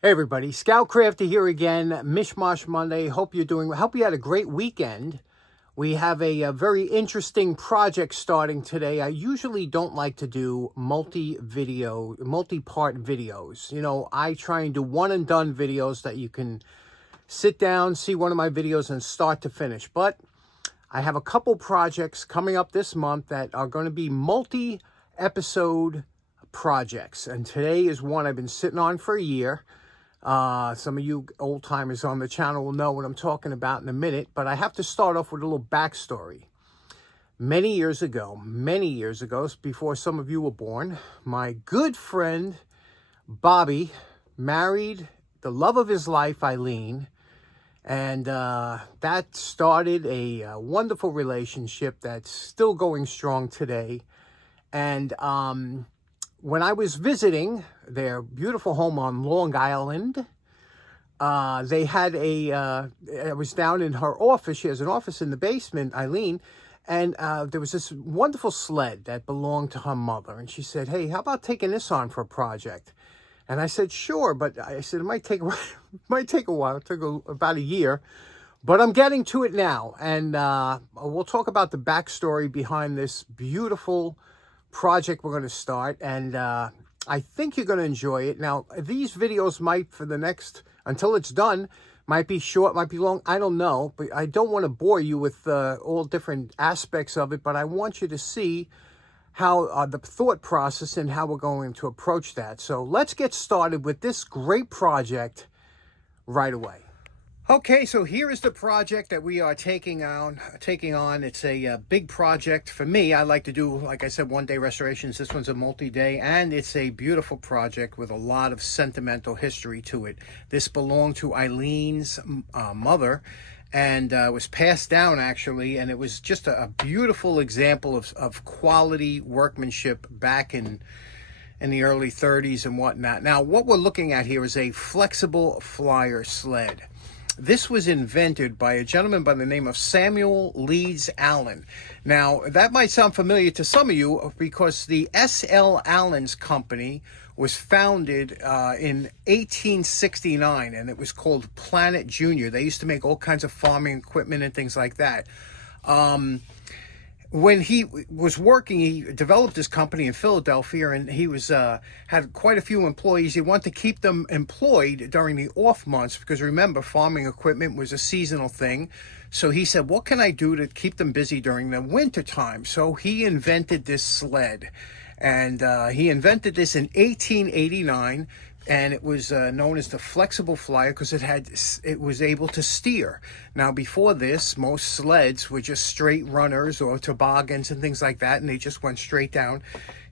Hey everybody, Scoutcrafter here again, Mishmash Monday. Hope you had a great weekend. We have a very interesting project starting today. I usually don't like to do multi-part videos. You know, I try and do one and done videos that you can sit down, see one of my videos and start to finish. But I have a couple projects coming up this month that are going to be multi-episode projects. And today is one I've been sitting on for a year. Some of you old timers on the channel will know what I'm talking about in a minute, but I have to start off with a little backstory. Many years ago, before some of you were born, my good friend Bobby married the love of his life, Eileen, and that started a wonderful relationship that's still going strong today. And when I was visiting their beautiful home on Long Island, they had I was down in her office. She has an office in the basement, Eileen, and there was this wonderful sled that belonged to her mother. And she said, hey, how about taking this on for a project? And I said, sure, but I said, it might take a while. It took about a year, but I'm getting to it now. And we'll talk about the backstory behind this beautiful project we're going to start, and I think you're going to enjoy it. Now, these videos might, until it's done, might be short, might be long, I don't know, but I don't want to bore you with all different aspects of it, but I want you to see how the thought process and how we're going to approach that. So let's get started with this great project right away. Okay, so here is the project that we are taking on. It's a big project for me. I like to do, like I said, one-day restorations. This one's a multi-day, and it's a beautiful project with a lot of sentimental history to it. This belonged to Eileen's mother, and was passed down, actually, and it was just a beautiful example of quality workmanship back in the early 30s and whatnot. Now, what we're looking at here is a flexible flyer sled. This was invented by a gentleman by the name of Samuel Leeds Allen. Now, that might sound familiar to some of you because the S.L. Allen's company was founded in 1869, and it was called Planet Junior. They used to make all kinds of farming equipment and things like that. When he was working, he developed his company in Philadelphia, and he had quite a few employees. He wanted to keep them employed during the off months because, remember, farming equipment was a seasonal thing. So he said, what can I do to keep them busy during the winter time? So he invented this sled, and he invented this in 1889. And it was known as the flexible flyer because it was able to steer. Now, before this, most sleds were just straight runners or toboggans and things like that, and they just went straight down.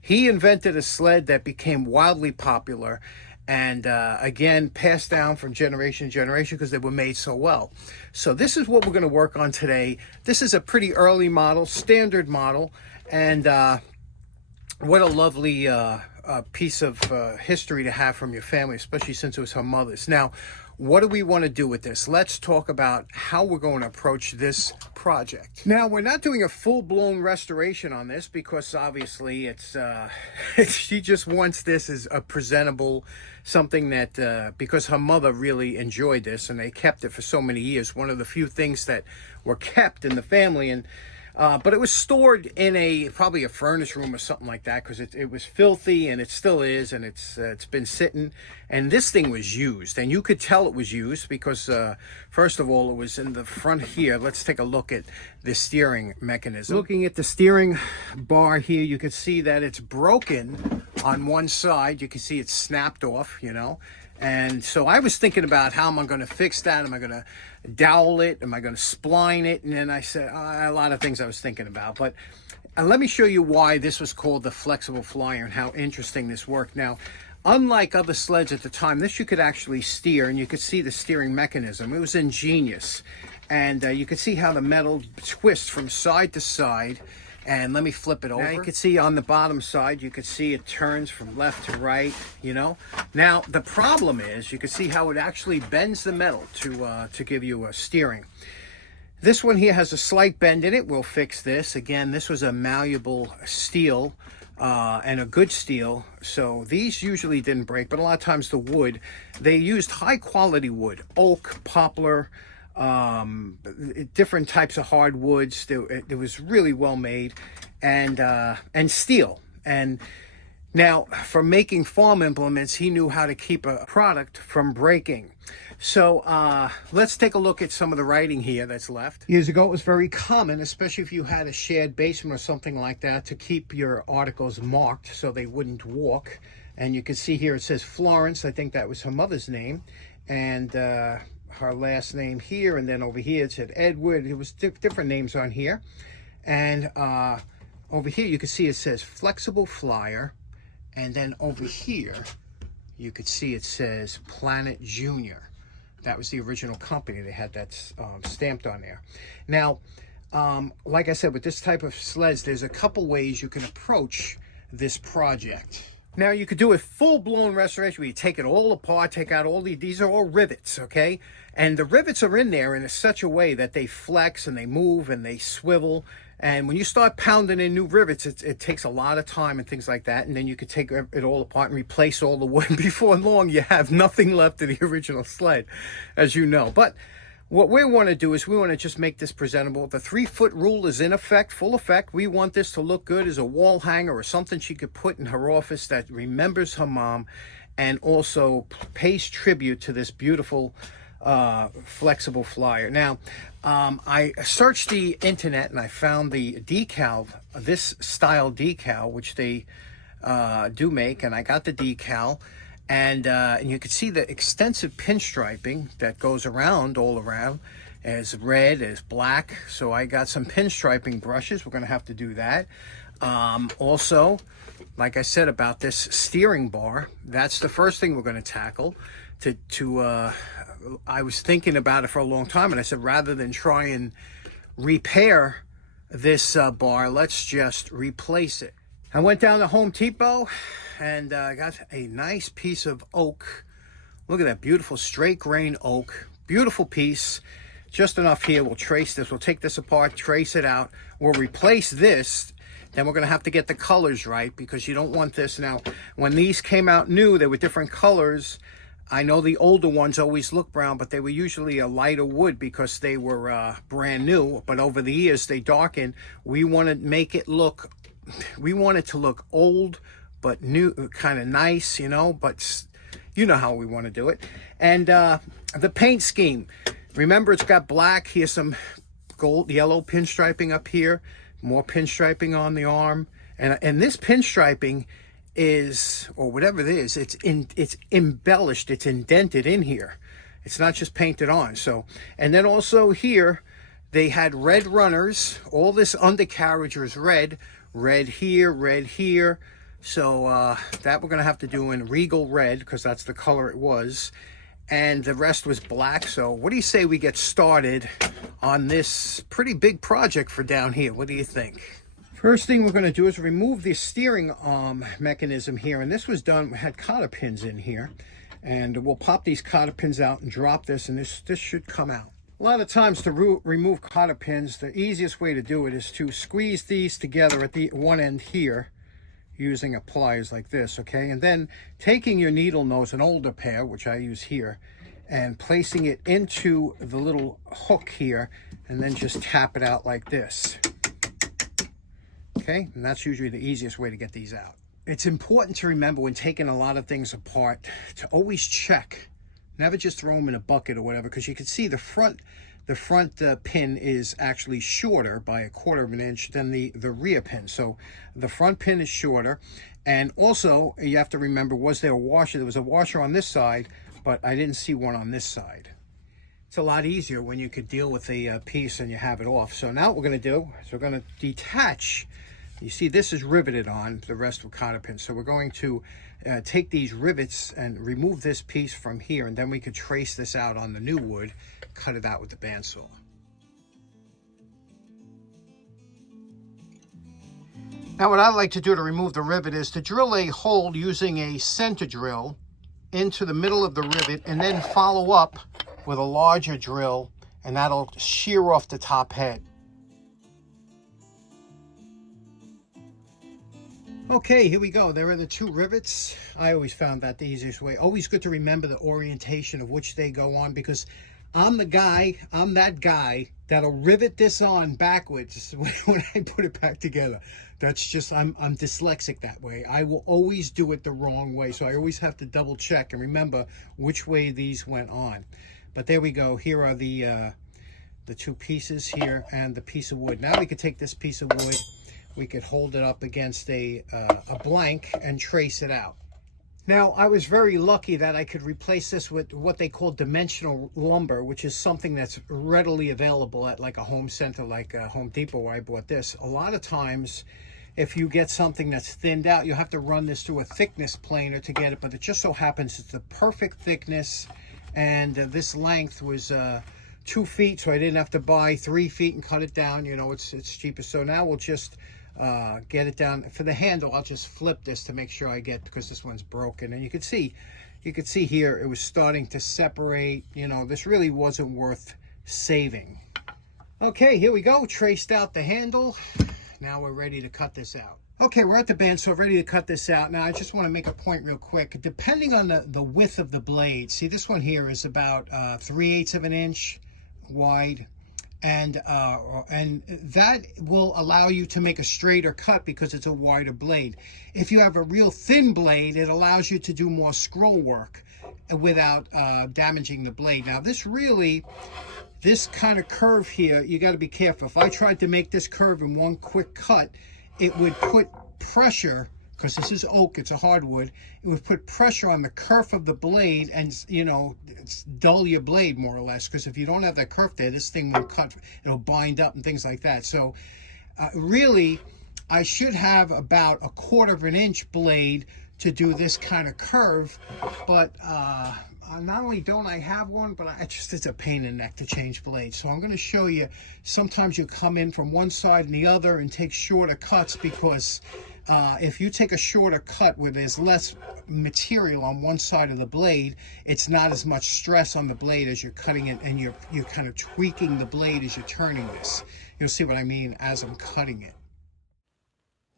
He invented a sled that became wildly popular, and again, passed down from generation to generation because they were made so well. So this is what we're going to work on today. This is a pretty early model, standard model, and what a lovely piece of history to have from your family, especially since it was her mother's. Now, what do we want to do with this? Let's talk about how we're going to approach this project. Now, we're not doing a full-blown restoration on this because obviously she just wants this as a presentable, something that, because her mother really enjoyed this and they kept it for so many years, one of the few things that were kept in the family. And but it was stored in probably a furnace room or something like that because it was filthy, and it still is, and it's been sitting. And this thing was used, and you could tell it was used because first of all, it was in the front here. Let's take a look at the steering mechanism. Looking at the steering bar here, you can see that it's broken on one side. You can see it's snapped off, you know. And so I was thinking about how am I going to fix that? Am I going to dowel it? Am I going to spline it? And then I said a lot of things I was thinking about. But let me show you why this was called the flexible flyer and how interesting this worked. Now, unlike other sleds at the time, this you could actually steer, and you could see the steering mechanism. It was ingenious. And you could see how the metal twists from side to side. And let me flip it over. Now you can see on the bottom side, you can see it turns from left to right, you know. Now, the problem is you can see how it actually bends the metal to give you a steering. This one here has a slight bend in it. We'll fix this. Again, this was a malleable steel and a good steel. So these usually didn't break, but a lot of times the wood, they used high quality wood, oak, poplar, different types of hardwoods. It was really well made, and steel. And now, for making farm implements, he knew how to keep a product from breaking. So let's take a look at some of the writing here that's left. Years ago, it was very common, especially if you had a shared basement or something like that, to keep your articles marked so they wouldn't walk. And you can see here it says Florence. I think that was her mother's name. And her last name here. And then over here it said Edward. It was different names on here. And over here you can see it says Flexible Flyer. And then over here you could see it says Planet Junior. That was the original company. They had that stamped on there. Now, like I said, with this type of sleds, there's a couple ways you can approach this project. Now, you could do a full-blown restoration where you take it all apart, take out all these are all rivets, okay? And the rivets are in there in such a way that they flex and they move and they swivel. And when you start pounding in new rivets, it takes a lot of time and things like that. And then you could take it all apart and replace all the wood. Before long, you have nothing left of the original sled, as you know. But what we want to do is we want to just make this presentable. The 3-foot rule is in effect, full effect. We want this to look good as a wall hanger or something she could put in her office that remembers her mom and also pays tribute to this beautiful flexible flyer. Now, I searched the internet and I found the decal, this style decal, which they do make, and I got the decal, and you can see the extensive pinstriping that goes around, all around, as red, as black. So I got some pinstriping brushes. We're going to have to do that. Also, like I said about this steering bar, that's the first thing we're going to tackle. I was thinking about it for a long time, and I said, rather than try and repair this bar, let's just replace it. I went down to Home Depot and got a nice piece of oak. Look at that beautiful straight grain oak. Beautiful piece. Just enough here. We'll trace this. We'll take this apart, trace it out. We'll replace this. Then we're going to have to get the colors right, because you don't want this. Now, when these came out new, they were different colors. I know the older ones always look brown, but they were usually a lighter wood because they were brand new. But over the years, they darkened. We want to make it look, we want it to look old, but new, kind of nice, you know, but you know how we want to do it. And the paint scheme, remember, it's got black. Here's some gold, yellow pinstriping up here, more pinstriping on the arm. And this pinstriping is, or whatever it is, it's embellished, it's indented in here. It's not just painted on. So, and then also here, they had red runners. All this undercarriage was red here. So that we're gonna have to do in regal red, because that's the color it was. And the rest was black. So what do you say we get started on this pretty big project for down here? What do you think? First thing we're going to do is remove the steering arm mechanism here. And this was done, we had cotter pins in here. And we'll pop these cotter pins out and drop this, and this should come out. A lot of times to remove cotter pins, the easiest way to do it is to squeeze these together at the one end here using a pliers like this, okay? And then taking your needle nose, an older pair, which I use here, and placing it into the little hook here, and then just tap it out like this. Okay, and that's usually the easiest way to get these out. It's important to remember when taking a lot of things apart to always check. Never just throw them in a bucket or whatever, because you can see the front pin is actually shorter by 1/4 of an inch than the rear pin. So the front pin is shorter. And also, you have to remember, was there a washer? There was a washer on this side, but I didn't see one on this side. It's a lot easier when you could deal with a piece and you have it off. So now what we're going to do is we're going to detach. You see, this is riveted on, the rest with cotter pins. So we're going to take these rivets and remove this piece from here, and then we could trace this out on the new wood, cut it out with the bandsaw. Now what I like to do to remove the rivet is to drill a hole using a center drill into the middle of the rivet, and then follow up with a larger drill, and that'll shear off the top head. Okay, here we go. There are the two rivets. I always found that the easiest way. Always good to remember the orientation of which they go on, because I'm that guy that'll rivet this on backwards when I put it back together. That's just, I'm dyslexic that way. I will always do it the wrong way. So I always have to double check and remember which way these went on. But there we go. Here are the two pieces here and the piece of wood. Now we could take this piece of wood, we could hold it up against a blank and trace it out. Now, I was very lucky that I could replace this with what they call dimensional lumber, which is something that's readily available at like a home center, like Home Depot, where I bought this. A lot of times, if you get something that's thinned out, you have to run this through a thickness planer to get it, but it just so happens it's the perfect thickness, and this length was 2 feet, so I didn't have to buy 3 feet and cut it down. You know, it's cheaper. So now we'll just get it down. For the handle, I'll just flip this to make sure I get, because this one's broken, and you could see here it was starting to separate. You know, this really wasn't worth saving. Okay, here we go. Traced out the handle. Now we're ready to cut this out. Okay, we're at the bandsaw, ready to cut this out. Now I just want to make a point real quick. Depending on the width of the blade, see, this one here is about 3/8 of an inch wide, and that will allow you to make a straighter cut because it's a wider blade. If you have a real thin blade, it allows you to do more scroll work without damaging the blade. Now this kind of curve here, you got to be careful. If I tried to make this curve in one quick cut, it would put pressure, because this is oak, it's a hardwood, it would put pressure on the kerf of the blade and, you know, dull your blade more or less, because if you don't have that kerf there, this thing will cut, it'll bind up and things like that. So really, I should have about 1/4 of an inch blade to do this kind of curve, but not only don't I have one, but it's a pain in the neck to change blades. So I'm going to show you, sometimes you come in from one side and the other and take shorter cuts, because if you take a shorter cut where there's less material on one side of the blade, it's not as much stress on the blade as you're cutting it, and you're kind of tweaking the blade as you're turning this. You'll see what I mean as I'm cutting it.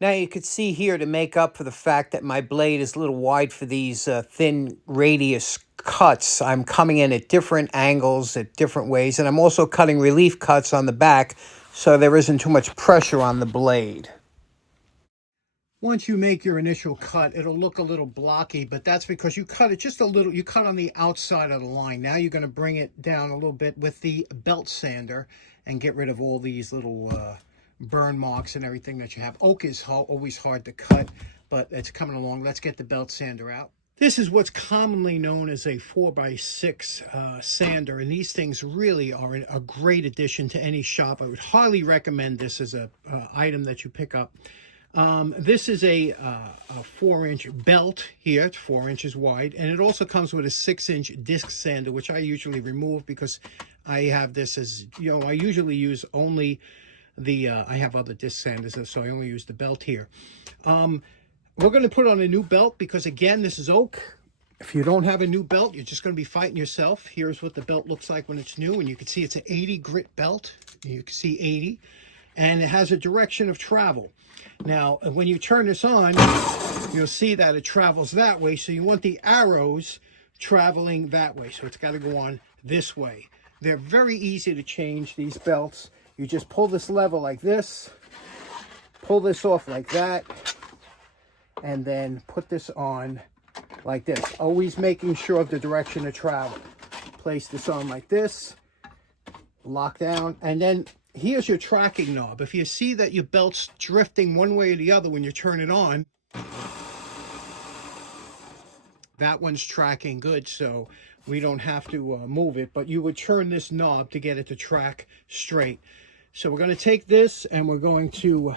Now you could see here, to make up for the fact that my blade is a little wide for these thin radius cuts, I'm coming in at different angles, at different ways, and I'm also cutting relief cuts on the back so there isn't too much pressure on the blade. Once you make your initial cut, it'll look a little blocky, but that's because you cut it just a little, you cut on the outside of the line. Now you're going to bring it down a little bit with the belt sander and get rid of all these little burn marks and everything that you have. Oak is always hard to cut, but it's coming along. Let's get the belt sander out. This is what's commonly known as a 4x6 sander, and these things really are a great addition to any shop. I would highly recommend this as a item that you pick up. This is a 4-inch belt here. It's 4 inches wide, and it also comes with a 6-inch disc sander, which I usually remove because I have this as, you know, I usually use only I have other disc sanders, so I only use the belt here. We're going to put on a new belt because, again, this is oak. If you don't have a new belt, you're just going to be fighting yourself. Here's what the belt looks like when it's new, and you can see it's an 80 grit belt. You can see 80, and it has a direction of travel. Now, when you turn this on, you'll see that it travels that way, so you want the arrows traveling that way, so it's got to go on this way. They're very easy to change, these belts. You just pull this lever like this, pull this off like that, and then put this on like this, always making sure of the direction of travel. Place this on like this, lock down, and then here's your tracking knob. If you see that your belt's drifting one way or the other when you turn it on, that one's tracking good, so we don't have to move it, but you would turn this knob to get it to track straight. So we're going to take this and we're going to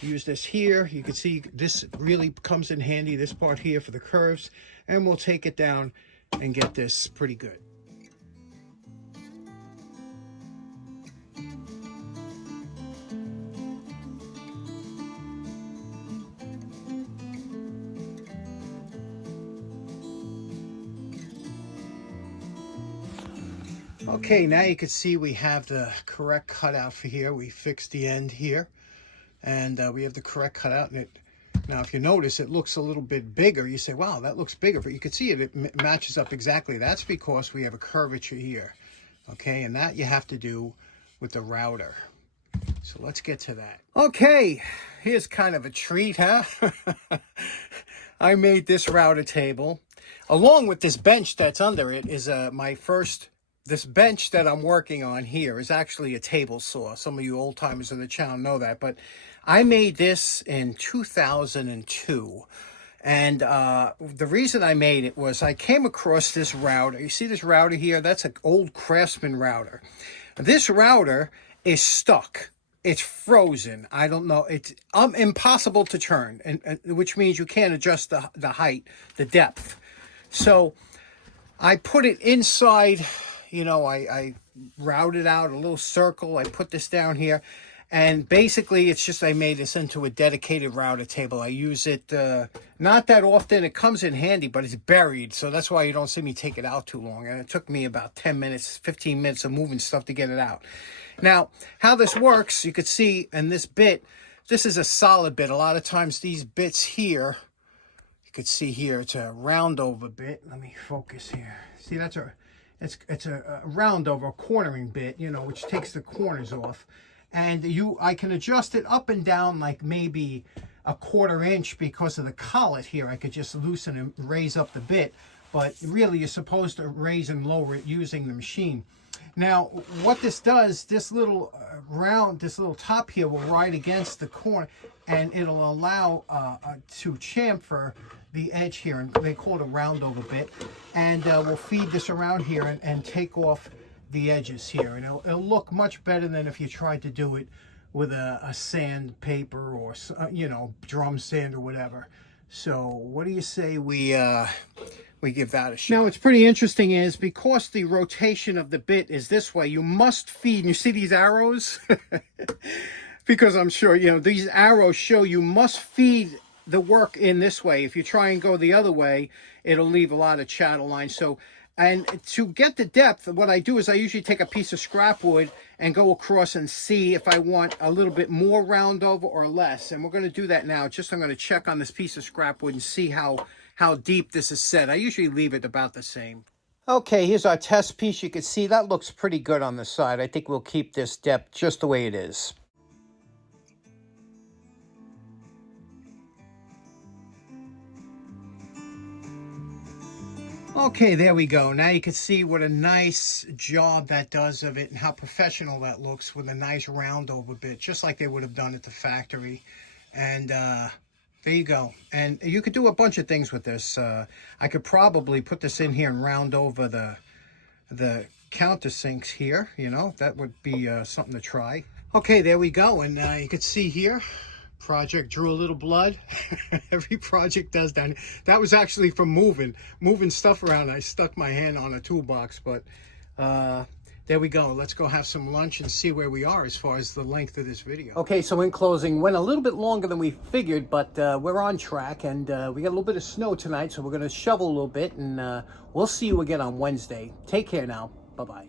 use this here. You can see this really comes in handy, this part here for the curves, and we'll take it down and get this pretty good. Okay, now you can see we have the correct cutout for here. We fixed the end here, and we have the correct cutout, and it Now, if you notice, it looks a little bit bigger. You say, wow, that looks bigger, but you can see it matches up exactly. That's because we have a curvature here, okay? And that you have to do with the router. So let's get to that. Okay, here's kind of a treat, huh? I made this router table. Along with this bench that's under it is this bench that I'm working on here is actually a table saw. Some of you old timers of the channel know that, but I made this in 2002. And the reason I made it was I came across this router. You see this router here? That's an old Craftsman router. This router is stuck. It's frozen. I don't know. It's impossible to turn, and which means you can't adjust the height, the depth. So I put it inside. You know, I routed out a little circle. I put this down here. And basically, it's just I made this into a dedicated router table. I use it not that often. It comes in handy, but it's buried. So that's why you don't see me take it out too long. And it took me about 10 minutes, 15 minutes of moving stuff to get it out. Now, how this works, you could see in this bit, this is a solid bit. A lot of times these bits here, you could see here, it's a round over bit. Let me focus here. See, it's a round over, a cornering bit, you know, which takes the corners off. And I can adjust it up and down like maybe a 1/4 inch because of the collet here. I could just loosen and raise up the bit, but really you're supposed to raise and lower it using the machine. Now, what this does, this little this little top here will ride against the corner, and it'll allow to chamfer the edge here, and they call it a round over bit, and we'll feed this around here and take off the edges here, and it'll look much better than if you tried to do it with a sandpaper or, you know, drum sand or whatever. So what do you say we give that a shot? Now, what's pretty interesting is because the rotation of the bit is this way, you must feed, and you see these arrows? Because I'm sure, you know, these arrows show you must feed the work in this way. If you try and go the other way, it'll leave a lot of chattel lines. So, and to get the depth, what I do is I usually take a piece of scrap wood and go across and see if I want a little bit more round over or less. And we're going to do that now. Just I'm going to check on this piece of scrap wood and see how deep this is set. I usually leave it about the same. Okay, here's our test piece. You can see that looks pretty good on the side. I think we'll keep this depth just the way it is. Okay, there we go. Now you can see what a nice job that does of it and how professional that looks with a nice round over bit, just like they would have done at the factory. And there you go. And you could do a bunch of things with this. I could probably put this in here and round over the countersinks here. You know, that would be something to try. Okay, there we go. And you can see here, project drew a little blood. Every project does that. That was actually from moving stuff around. I stuck my hand on a toolbox, but there we go. Let's go have some lunch and see where we are as far as the length of this video. Okay, so in closing, went a little bit longer than we figured, but we're on track, and we got a little bit of snow tonight, so we're going to shovel a little bit, and we'll see you again on Wednesday. Take care now. Bye-bye.